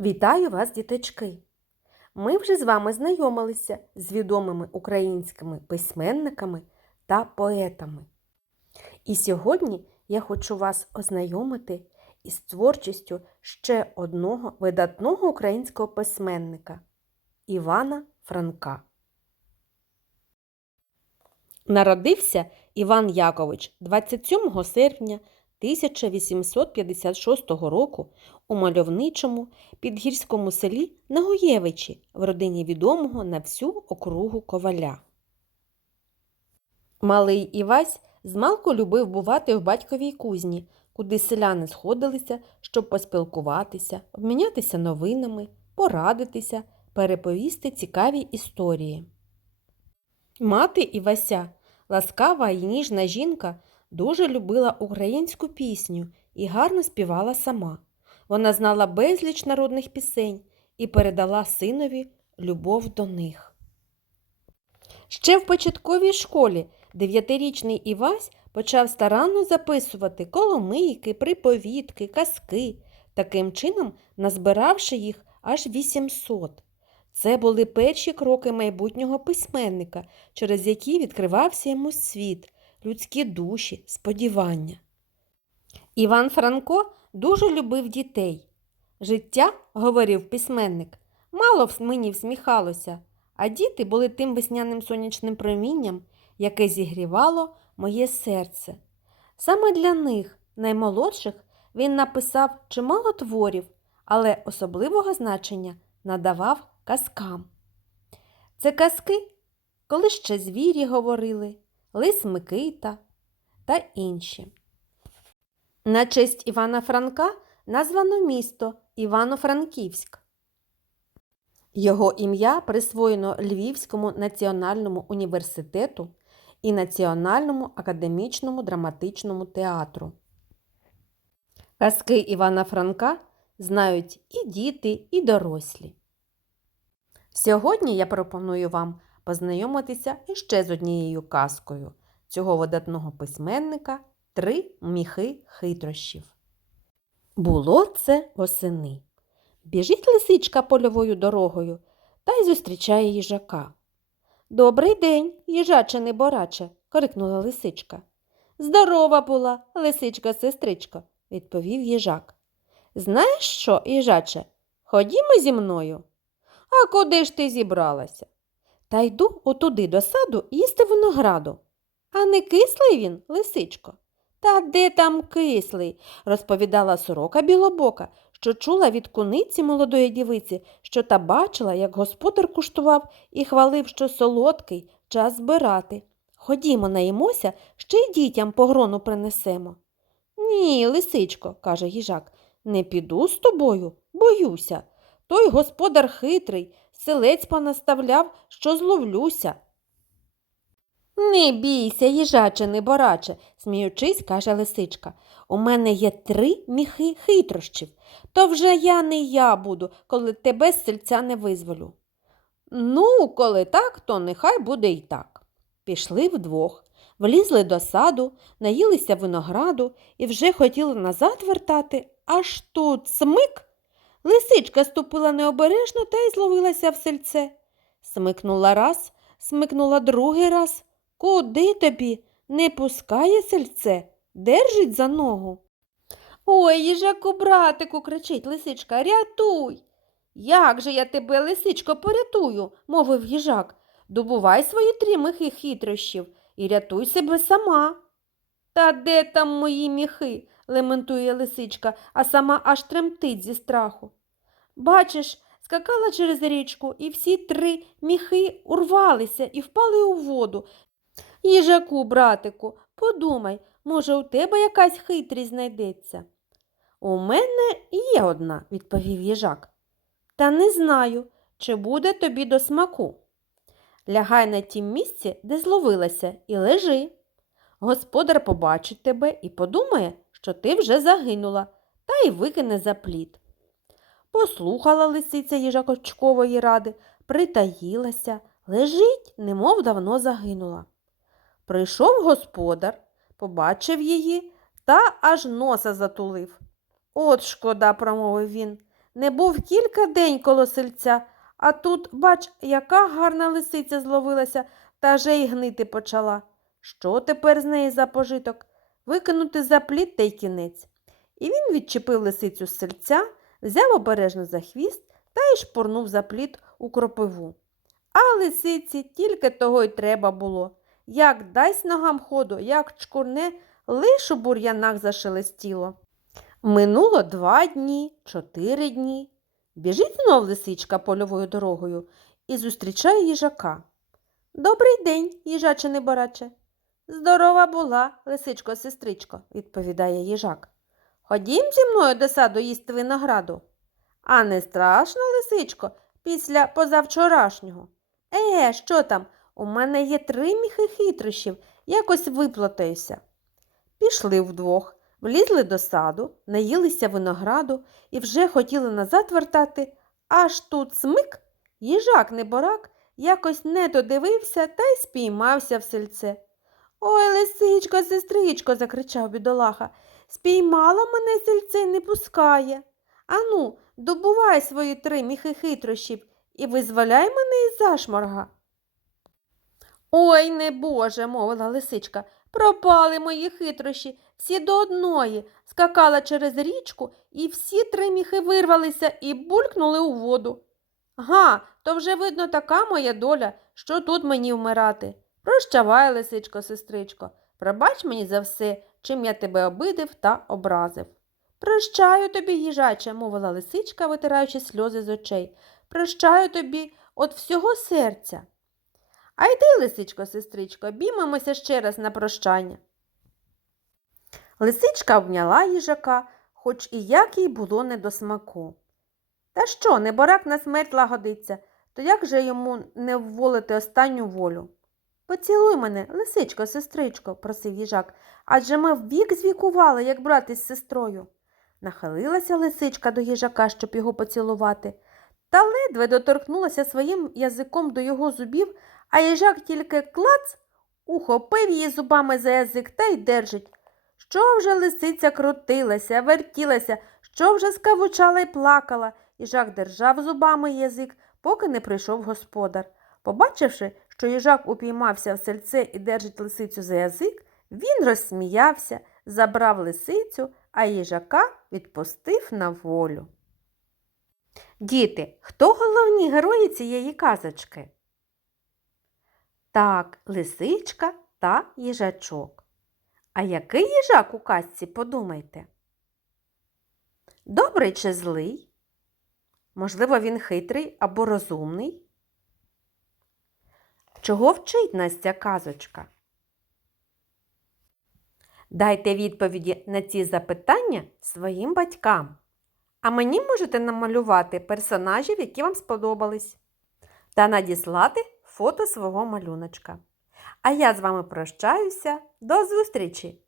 Вітаю вас, діточки! Ми вже з вами знайомилися з відомими українськими письменниками та поетами. І сьогодні я хочу вас ознайомити із творчістю ще одного видатного українського письменника Івана Франка. Народився Іван Якович 27 серпня 1856 року у мальовничому підгірському селі Нагоєвичі в родині відомого на всю округу коваля. Малий Івась змалку любив бувати в батьковій кузні, куди селяни сходилися, щоб поспілкуватися, обмінятися новинами, порадитися, переповісти цікаві історії. Мати Івася, ласкава і ніжна жінка, дуже любила українську пісню і гарно співала сама. Вона знала безліч народних пісень і передала синові любов до них. Ще в початковій школі дев'ятирічний Івась почав старанно записувати коломийки, приповідки, казки, таким чином назбиравши їх аж 800. Це були перші кроки майбутнього письменника, через які відкривався йому світ, людські душі, сподівання. Іван Франко дуже любив дітей. Життя, говорив письменник, мало мені всміхалося, а діти були тим весняним сонячним промінням, яке зігрівало моє серце. Саме для них, наймолодших, він написав чимало творів, але особливого значення надавав казкам. Це казки, коли ще звірі говорили, лис Микита та інші. На честь Івана Франка названо місто Івано-Франківськ. Його ім'я присвоєно Львівському національному університету і Національному академічному драматичному театру. Казки Івана Франка знають і діти, і дорослі. Сьогодні я пропоную вам познайомитися іще з однією казкою цього видатного письменника Три міхи хитрощів. Було це осени. Біжить лисичка польовою дорогою та й зустрічає їжака. Добрий день, їжаче небораче, крикнула лисичка. Здорова була, лисичка сестричко, відповів їжак. Знаєш що, їжаче, ходімо зі мною. А куди ж ти зібралася? Та йду отуди до саду їсти винограду. А не кислий він, лисичко? Та де там кислий? розповідала сорока білобока, що чула від куниці молодої дівиці, що та бачила, як господар куштував і хвалив, що солодкий, час збирати. Ходімо, наїмося, ще й дітям погрону принесемо. Ні, лисичко, каже їжак, не піду з тобою, боюся. Той господар хитрий, селець понаставляв, що зловлюся. Не бійся, їжаче, небораче, сміючись, каже лисичка. У мене є три міхи хитрощів. То вже я не я буду, коли тебе з сельця не визволю. Ну, коли так, то нехай буде й так. Пішли вдвох, влізли до саду, наїлися винограду і вже хотіли назад вертати, аж тут смик. Лисичка ступила необережно та й зловилася в сельце. Смикнула раз, смикнула другий раз. Куди тобі? Не пускає сельце, держить за ногу. Ой, їжаку, братику, кричить лисичка, рятуй. Як же я тебе, лисичко, порятую, мовив їжак. Добувай свої три михи хитрощів і рятуй себе сама. Та де там мої міхи? Лементує лисичка, а сама аж тремтить зі страху. Бачиш, скакала через річку, і всі три міхи урвалися і впали у воду. Їжаку, братику, подумай, може, у тебе якась хитрість знайдеться. У мене є одна, відповів їжак. Та не знаю, чи буде тобі до смаку. Лягай на тім місці, де зловилася, і лежи. Господар побачить тебе і подумає, що ти вже загинула, та й викине за плід. Послухала лисиця їжакочкової ради, притаїлася, лежить, немов давно загинула. Прийшов господар, побачив її та аж носа затулив. От шкода, промовив він, Не був кілька день коло сельця, а тут, бач, яка гарна лисиця зловилася та вже й гнити почала. Що тепер з неї за пожиток? Викинути за плід та й кінець. І він відчепив лисицю з сельця, взяв обережно за хвіст та й шпурнув за плід у кропиву. А лисиці тільки того й треба було. Як дасть ногам ходу, як чкурне, лиш у бур'янах зашелестіло. Минуло два дні, чотири дні. Біжить знов лисичка польовою дорогою і зустрічає їжака. Добрий день, їжаче небораче. Здорова була, лисичко, сестричко, відповідає їжак. Ходім зі мною до саду їсти винограду. А не страшно, лисичко, після позавчорашнього. Е, що там? У мене є три міхи хитрощів, якось виплатаюся. Пішли вдвох, влізли до саду, наїлися винограду і вже хотіли назад вертати, аж тут смик, їжак неборак, якось не додивився та й спіймався в сельце. Ой, лисичко, сестричко, закричав бідолаха, спіймало мене сельце й не пускає. Ану, добувай свої три міхи хитрощів і визволяй мене із зашморга. Ой, не Боже, мовила лисичка, пропали мої хитрощі, всі до одної, скакала через річку, і всі три міхи вирвалися і булькнули у воду. Га, то вже, видно, така моя доля, що тут мені вмирати. Прощавай, лисичко, сестричко, пробач мені за все, чим я тебе обидив та образив. Прощаю тобі, їжаче, мовила лисичка, витираючи сльози з очей. Прощаю тобі от всього серця. А йди, лисичко, сестричко, обіймемося ще раз на прощання. Лисичка обняла їжака, хоч і як їй було не до смаку. Та що, неборак на смерть лагодиться, то як же йому не вволити останню волю? Поцілуй мене, лисичко, сестричко, просив їжак, адже ми ввік звікували, як брат із сестрою. Нахилилася лисичка до їжака, щоб його поцілувати, та ледве доторкнулася своїм язиком до його зубів, а їжак тільки клац ухопив її зубами за язик та й держить. Що вже лисиця крутилася, вертілася, що вже скавучала й плакала. Їжак держав зубами язик, поки не прийшов господар. Побачивши, що їжак упіймався в сельце і держить лисицю за язик, він розсміявся, забрав лисицю, а їжака відпустив на волю. Діти, хто головні герої цієї казочки? Так, лисичка та їжачок. А який їжак у казці, подумайте? Добрий чи злий? Можливо, він хитрий або розумний? Чого вчить нас ця казочка? Дайте відповіді на ці запитання своїм батькам. А мені можете намалювати персонажів, які вам сподобались, та надіслати фото свого малюночка. А я з вами прощаюся. До зустрічі!